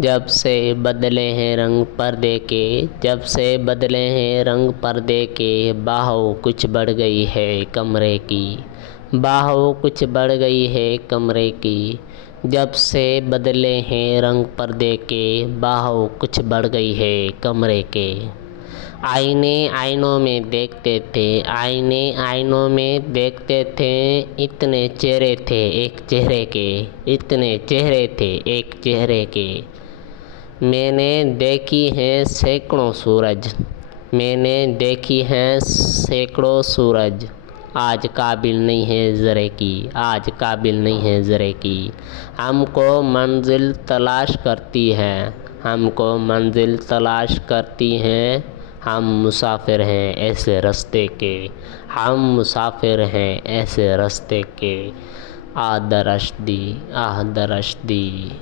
जब से बदले हैं रंग पर्दे के, जब से बदले हैं रंग पर्दे के, बाहो कुछ बढ़ गई है कमरे की, बाहो कुछ बढ़ गई है कमरे की। जब से बदले हैं रंग पर्दे के, बाहो कुछ बढ़ गई है कमरे के। आईने आईनों में देखते थे, आईने आईनों में देखते थे, इतने चेहरे थे एक चेहरे के, इतने चेहरे थे एक चेहरे के। मैंने देखी हैं सैकड़ों सूरज, मैंने देखी हैं सैकड़ों सूरज, आज काबिल नहीं है ज़रे की, आज काबिल नहीं है ज़रे की। हमको मंजिल तलाश करती है, हमको मंजिल तलाश करती हैं, हम मुसाफिर हैं ऐसे रास्ते के, हम मुसाफिर हैं ऐसे रास्ते के। आह दरश्ती, आह दरश्ती।